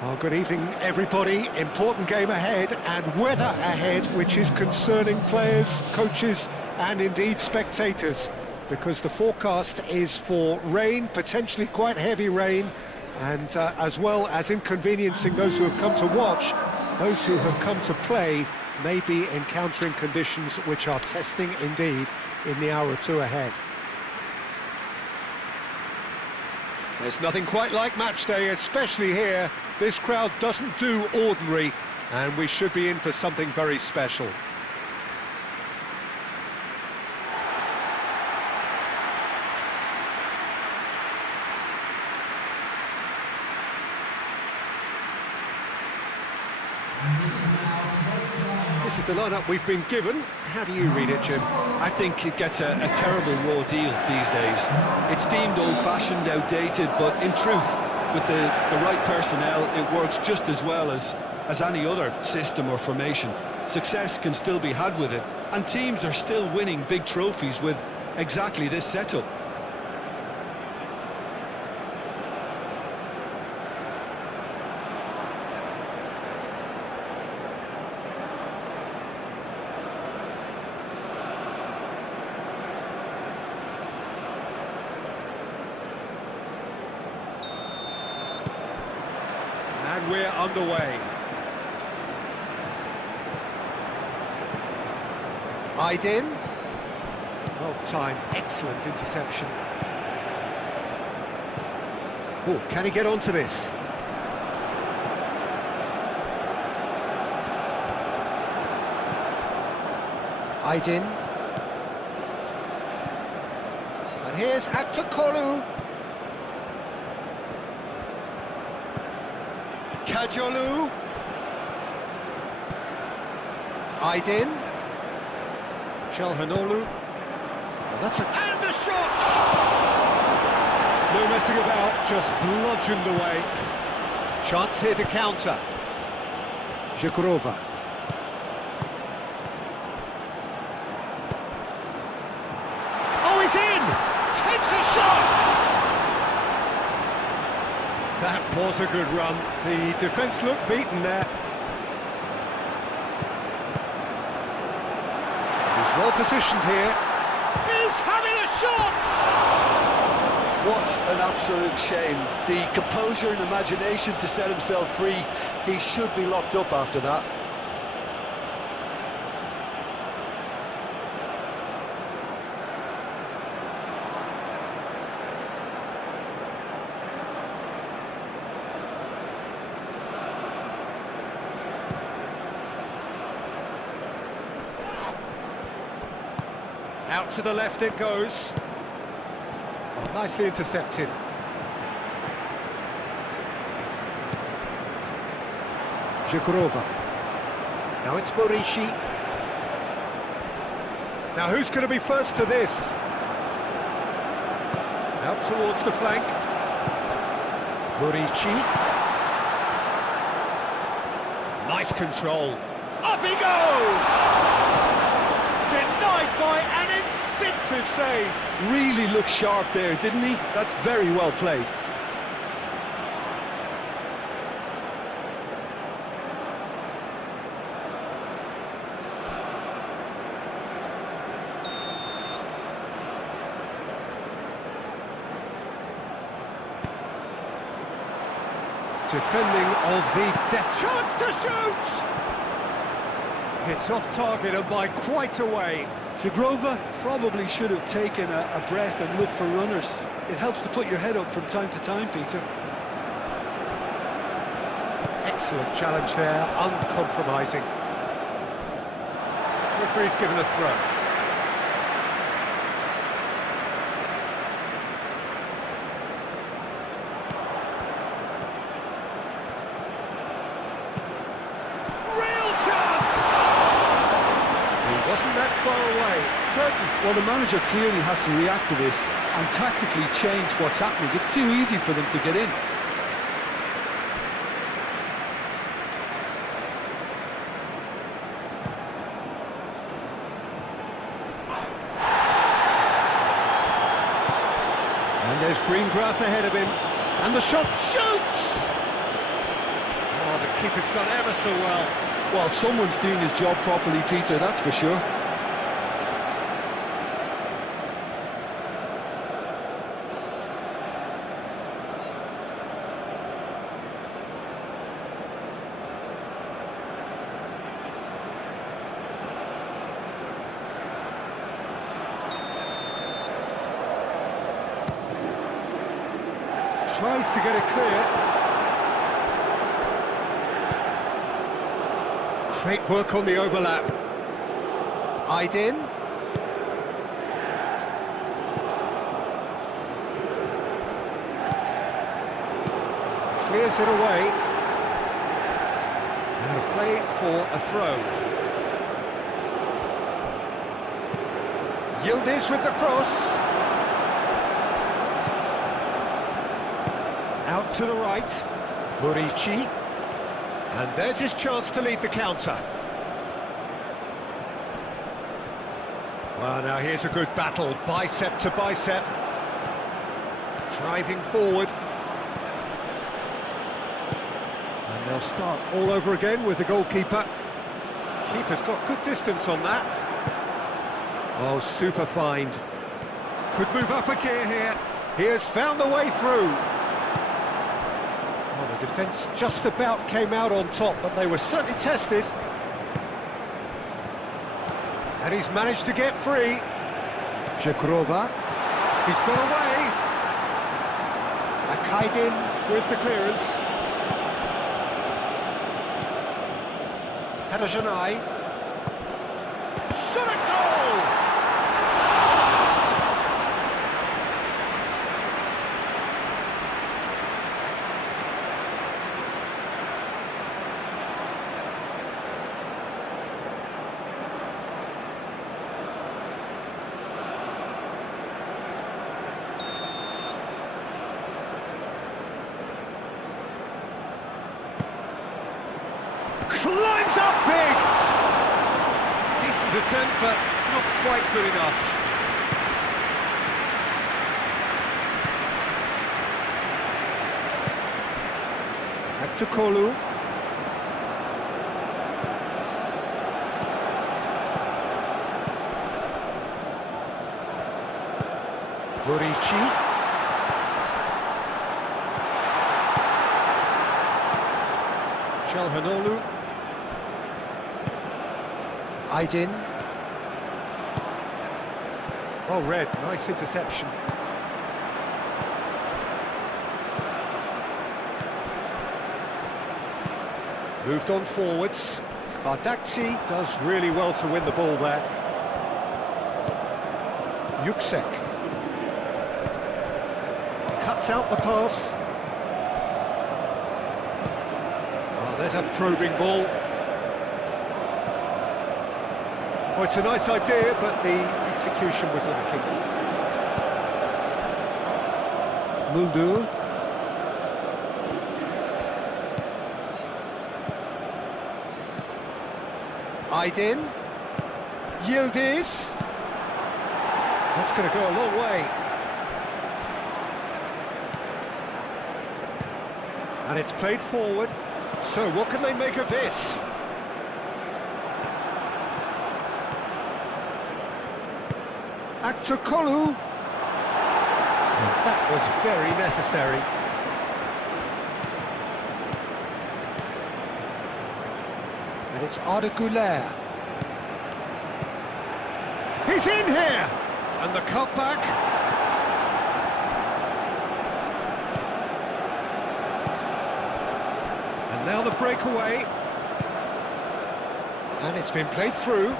Well, good evening, everybody. Important game ahead and weather ahead, which is concerning players, coaches and indeed spectators, because the forecast is for rain, potentially quite heavy rain, and as well as inconveniencing those who have come to watch, those who have come to play may be encountering conditions which are testing indeed in the hour or two ahead. There's nothing quite like match day, especially here. This crowd doesn't do ordinary, and we should be in for something very special. This is the lineup we've been given. How do you read it, Jim? I think it gets a terrible raw deal these days. It's deemed old-fashioned, outdated, but in truth, with the right personnel, it works just as well as any other system or formation. Success can still be had with it, and teams are still winning big trophies with exactly this setup. And we're underway. Aydin. Well timed, excellent interception. Oh, can he get onto this? Aydin. And here's Aktakolu. Kajolu. Aydin. Shelhanolu. And that's and the shot! No messing about, just bludgeoned away. Chance here to counter. Zhikrova. Oh, he's in! Takes a shot! That was a good run. The defence looked beaten there. He's well positioned here. He's having a shot! What an absolute shame. The composure and imagination to set himself free. He should be locked up after that. Out to the left it goes. Oh, nicely intercepted. Zhikrova. Now it's Morishi. Now who's going to be first to this? Out towards the flank. Morishi. Nice control. Up he goes! Denied by an instinctive save. Really looked sharp there, didn't he? That's very well played. Defending of the death chance to shoot! It's off target and by quite a way. Zhikrova probably should have taken a breath and looked for runners. It helps to put your head up from time to time, Peter. Excellent challenge there, uncompromising. Referee's given a throw. Wasn't that far away. Well, the manager clearly has to react to this and tactically change what's happening. It's too easy for them to get in. And there's green grass ahead of him. And the shot shoots! Keeper's done ever so well. Well, someone's doing his job properly, Peter, that's for sure. Tries to get it clear. Great work on the overlap. Aydin. Clears it away. Out of play for a throw. Yildiz with the cross. Out to the right, Murici, and there's his chance to lead the counter. Well, now here's a good battle, bicep to bicep. Driving forward. And they'll start all over again with the goalkeeper. Keeper's got good distance on that. Oh, super find. Could move up a gear here. He has found the way through. Well, the defence just about came out on top, but they were certainly tested. And he's managed to get free. Shekrova. He's got away. Akaydin with the clearance. Hadajanai. Shot a goal! Climbs up big! Decent attempt, but not quite good enough. Back to Kolu. Murici. Çalhanoğlu. Aydin. Oh, red, nice interception. Moved on forwards. Bardakci does really well to win the ball there. Yüksek. Cuts out the pass. Oh, there's a probing ball. Well, it's a nice idea, but the execution was lacking. Muldu. Aydin. Yildiz. That's going to go a long way. And it's played forward. So what can they make of this? Kolu. That was very necessary. And it's Arda Güler. He's in here! And the cutback. And now the breakaway. And it's been played through.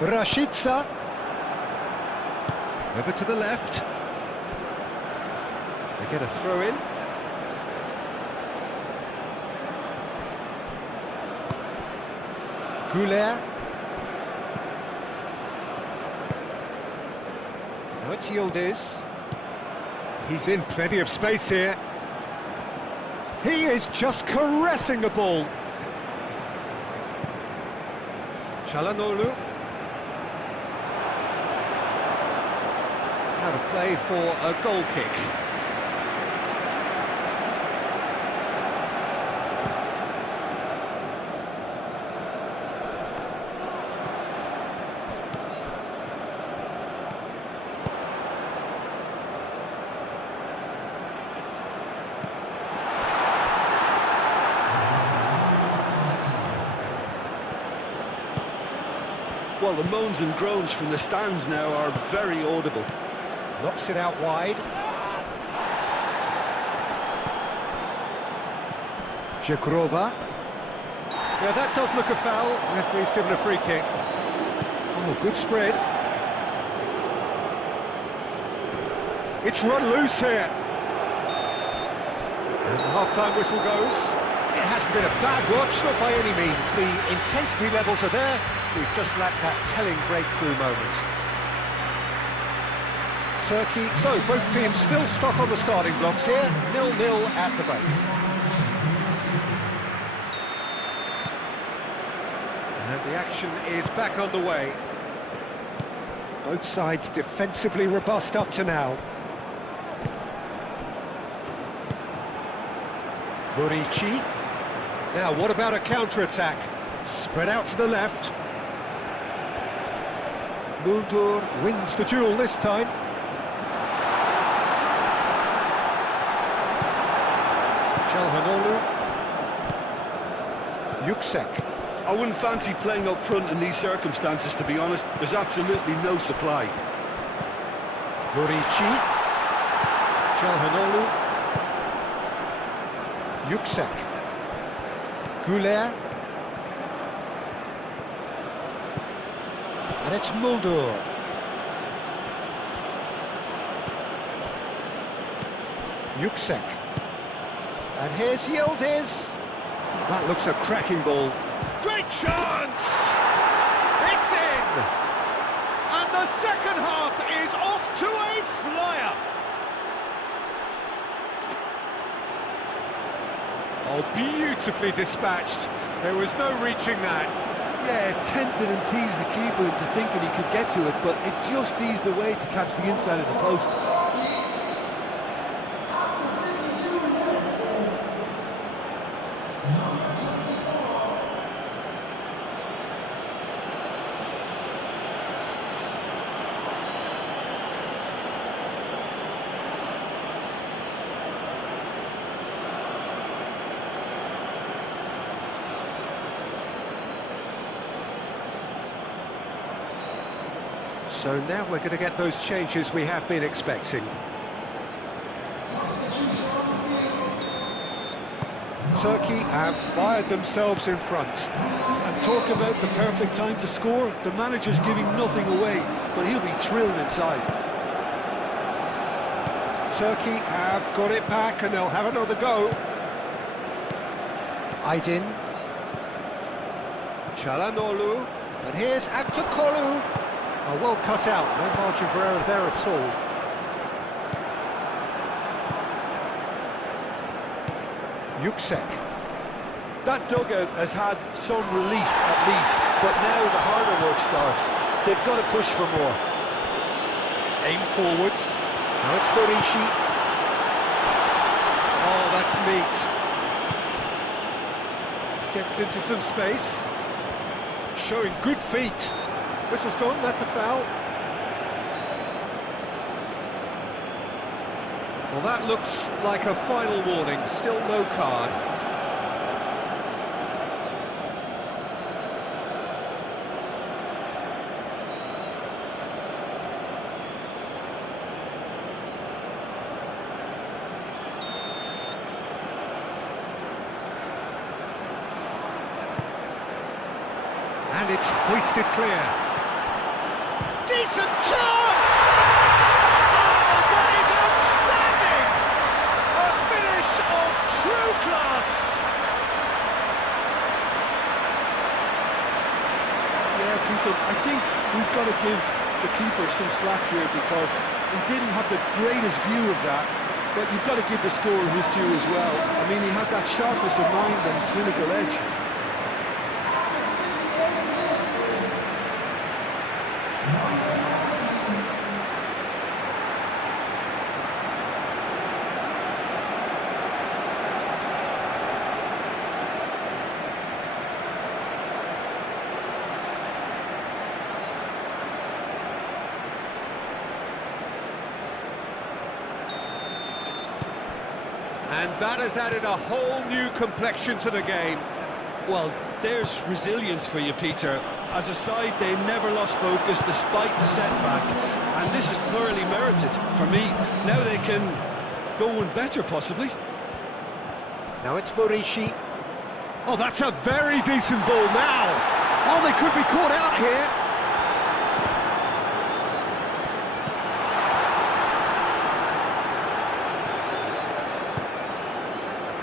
Rashica. Over to the left. They get a throw in. Güler. Now it's Yildiz. He's in plenty of space here. He is just caressing the ball. Çalhanoğlu. Out of play for a goal kick. Well, the moans and groans from the stands now are very audible. Knocks it out wide. Vokrri. Yeah, that does look a foul. Referee's given a free kick. Oh, good spread. It's run loose here. And the half-time whistle goes. It hasn't been a bad watch, not by any means. The intensity levels are there. We've just lacked that telling breakthrough moment. Turkey, so both teams still stuck on the starting blocks here. 0-0 at the break. And the action is back underway. Both sides defensively robust up to now. Vokrri. Now, what about a counter-attack? Spread out to the left. Muldur wins the duel this time. Çalhanoğlu. Yüksek. I wouldn't fancy playing up front in these circumstances, to be honest. There's absolutely no supply. Vokrri. Çalhanoğlu. Yüksek. Güler. And it's Muldur. Yüksek. And here's Yildiz. That looks a cracking ball. Great chance! It's in! And the second half is off to a flyer. Oh, beautifully dispatched. There was no reaching that. Yeah, it tempted and teased the keeper into thinking he could get to it, but it just eased away to catch the inside of the post. So now we're going to get those changes we have been expecting. Turkey have fired themselves in front. And talk about the perfect time to score. The manager's giving nothing away, but he'll be thrilled inside. Turkey have got it back and they'll have another go. Aydin. Çalhanoğlu. And here's Aktakolu. Oh, well cut out, no margin for error there at all. Yüksek. That dugout has had some relief at least, but now the harder work starts. They've got to push for more. Aim forwards. Now it's Vokrri. Oh, that's neat. Gets into some space. Showing good feet. Whistle's gone, that's a foul. Well, that looks like a final warning, still no card. And it's hoisted clear. Decent chance! Oh, that is outstanding! A finish of true class! Yeah, Peter, I think we've got to give the keeper some slack here because he didn't have the greatest view of that, but you've got to give the scorer his due as well. I mean, he had that sharpness of mind and clinical edge. And that has added a whole new complexion to the game. Well, there's resilience for you, Peter. as a side, they never lost focus despite the setback, and this is thoroughly merited for me. Now they can go one better, possibly. Now it's Morishi. Oh, that's a very decent ball now. Oh, they could be caught out here.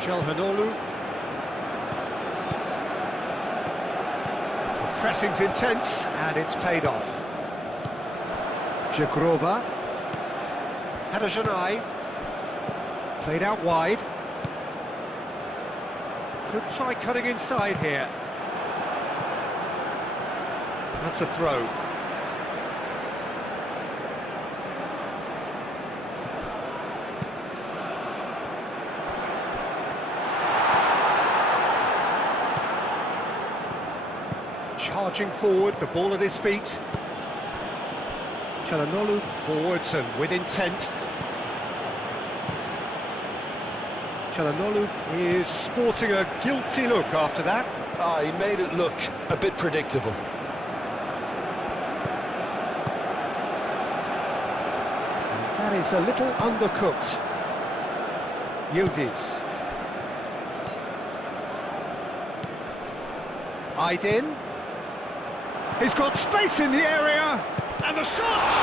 Shelhanolu. The pressing's intense, and it's paid off. Jagrova. Hadajanai. Played out wide. Could try cutting inside here. That's a throw. Charging forward, the ball at his feet. Çalhanoğlu forwards and with intent. Çalhanoğlu is sporting a guilty look after that. He made it look a bit predictable. And that is a little undercooked. Yildiz. Aydin. He's got space in the area, and the shots!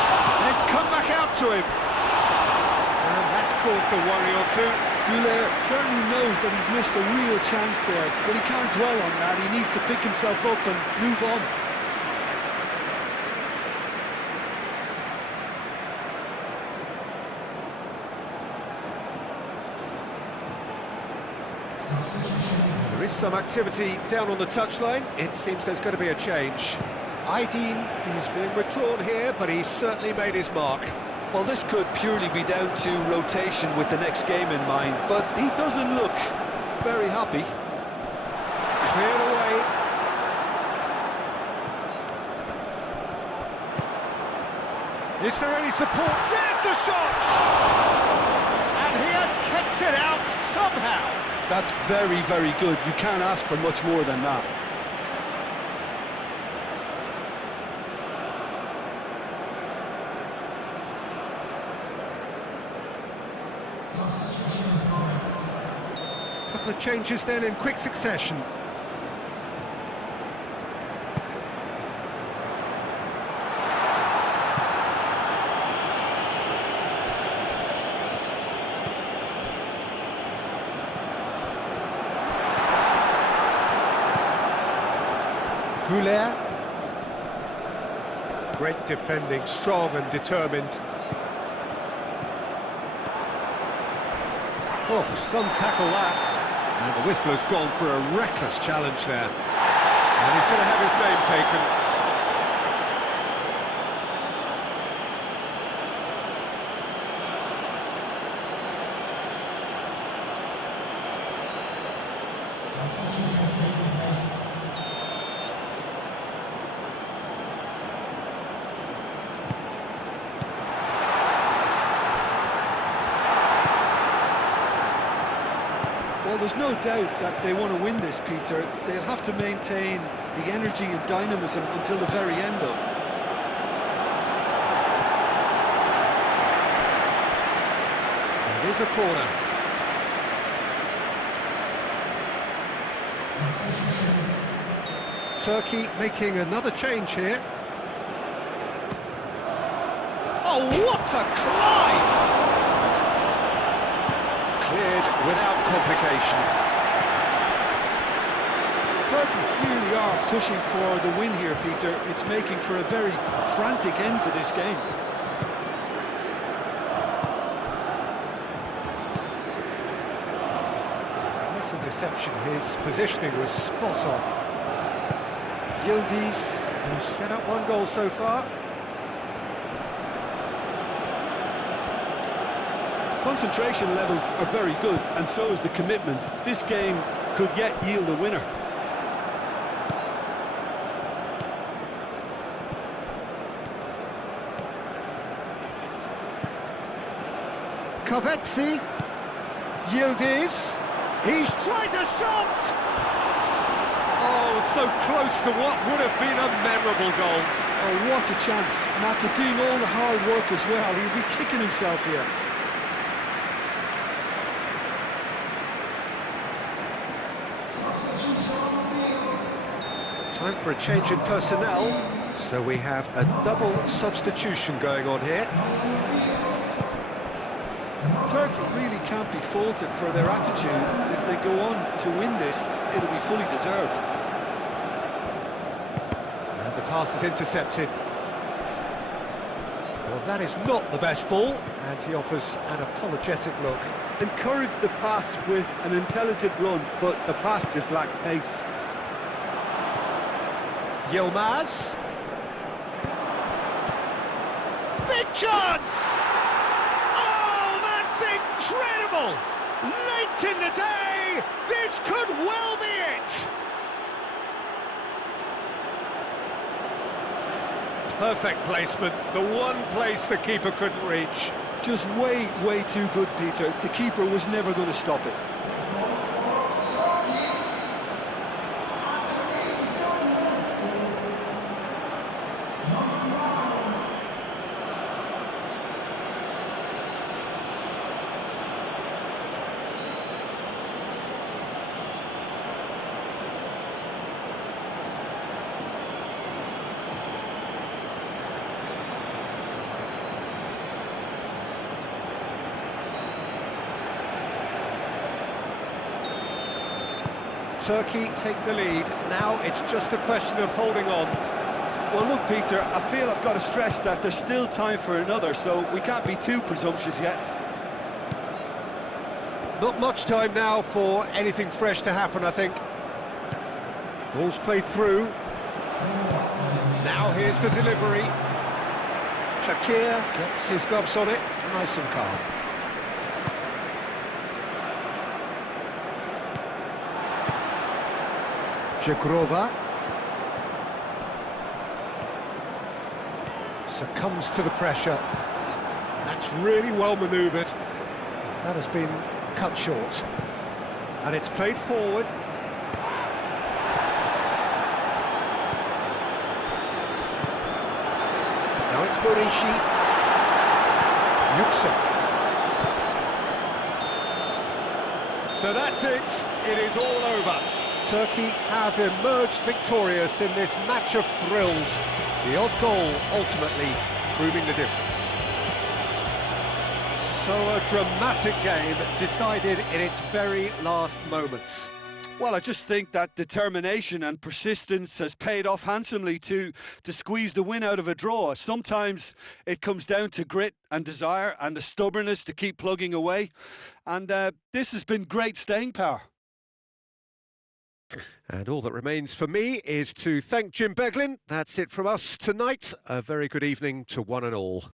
And it's come back out to him. And that's caused a worry or two. Güler certainly knows that he's missed a real chance there, but he can't dwell on that. He needs to pick himself up and move on. There is some activity down on the touchline. It seems there's going to be a change. Aydin is being withdrawn here, but he's certainly made his mark. Well, this could purely be down to rotation with the next game in mind, but he doesn't look very happy. Cleared away. Is there any support? There's the shot! And he has kept it out somehow. That's very, very good. You can't ask for much more than that. Couple of changes then in quick succession. Güler. Great defending, strong and determined. Oh, some tackle that. And the whistler's gone for a reckless challenge there. And he's going to have his name taken. Well, there's no doubt that they want to win this, Peter. They'll have to maintain the energy and dynamism until the very end, though. It is a corner. Turkey making another change here. Oh, what a climb! Cleared without complication. Turkey clearly are pushing for the win here, Peter. It's making for a very frantic end to this game. That's a deception. His positioning was spot on. Yildiz, who's set up one goal so far. Concentration levels are very good, and so is the commitment. This game could yet yield a winner. Kovetsi. Yildiz. He tries a shot! Oh, Oh, so close to what would have been a memorable goal. Oh, what a chance. And after doing all the hard work as well, he'll be kicking himself here. Time for a change in personnel, so we have a double substitution going on here. Turkey really can't be faulted for their attitude. If they go on to win this, it'll be fully deserved. And the pass is intercepted. Well, that is not the best ball, and he offers an apologetic look. Encourage the pass with an intelligent run, but the pass just lacked pace. Yilmaz. Big chance! Oh, that's incredible! Late in the day, this could well be it! Perfect placement, the one place the keeper couldn't reach. Just way too good, Peter. The keeper was never going to stop it. Turkey take the lead. Now it's just a question of holding on. Well, look, Peter, I feel I've got to stress that there's still time for another, so we can't be too presumptuous yet. Not much time now for anything fresh to happen, I think. Ball's played through. Now here's the delivery. Shakir gets his gloves on it, nice and calm. Jagrova succumbs to the pressure. That's really well manoeuvred. That has been cut short. And it's played forward. Now it's Morishi. Yuksek. So that's it. It is all over. Turkey have emerged victorious in this match of thrills. The odd goal ultimately proving the difference. So a dramatic game decided in its very last moments. Well, I just think that determination and persistence has paid off handsomely to squeeze the win out of a draw. Sometimes it comes down to grit and desire and the stubbornness to keep plugging away. And this has been great staying power. And all that remains for me is to thank Jim Beglin. That's it from us tonight. A very good evening to one and all.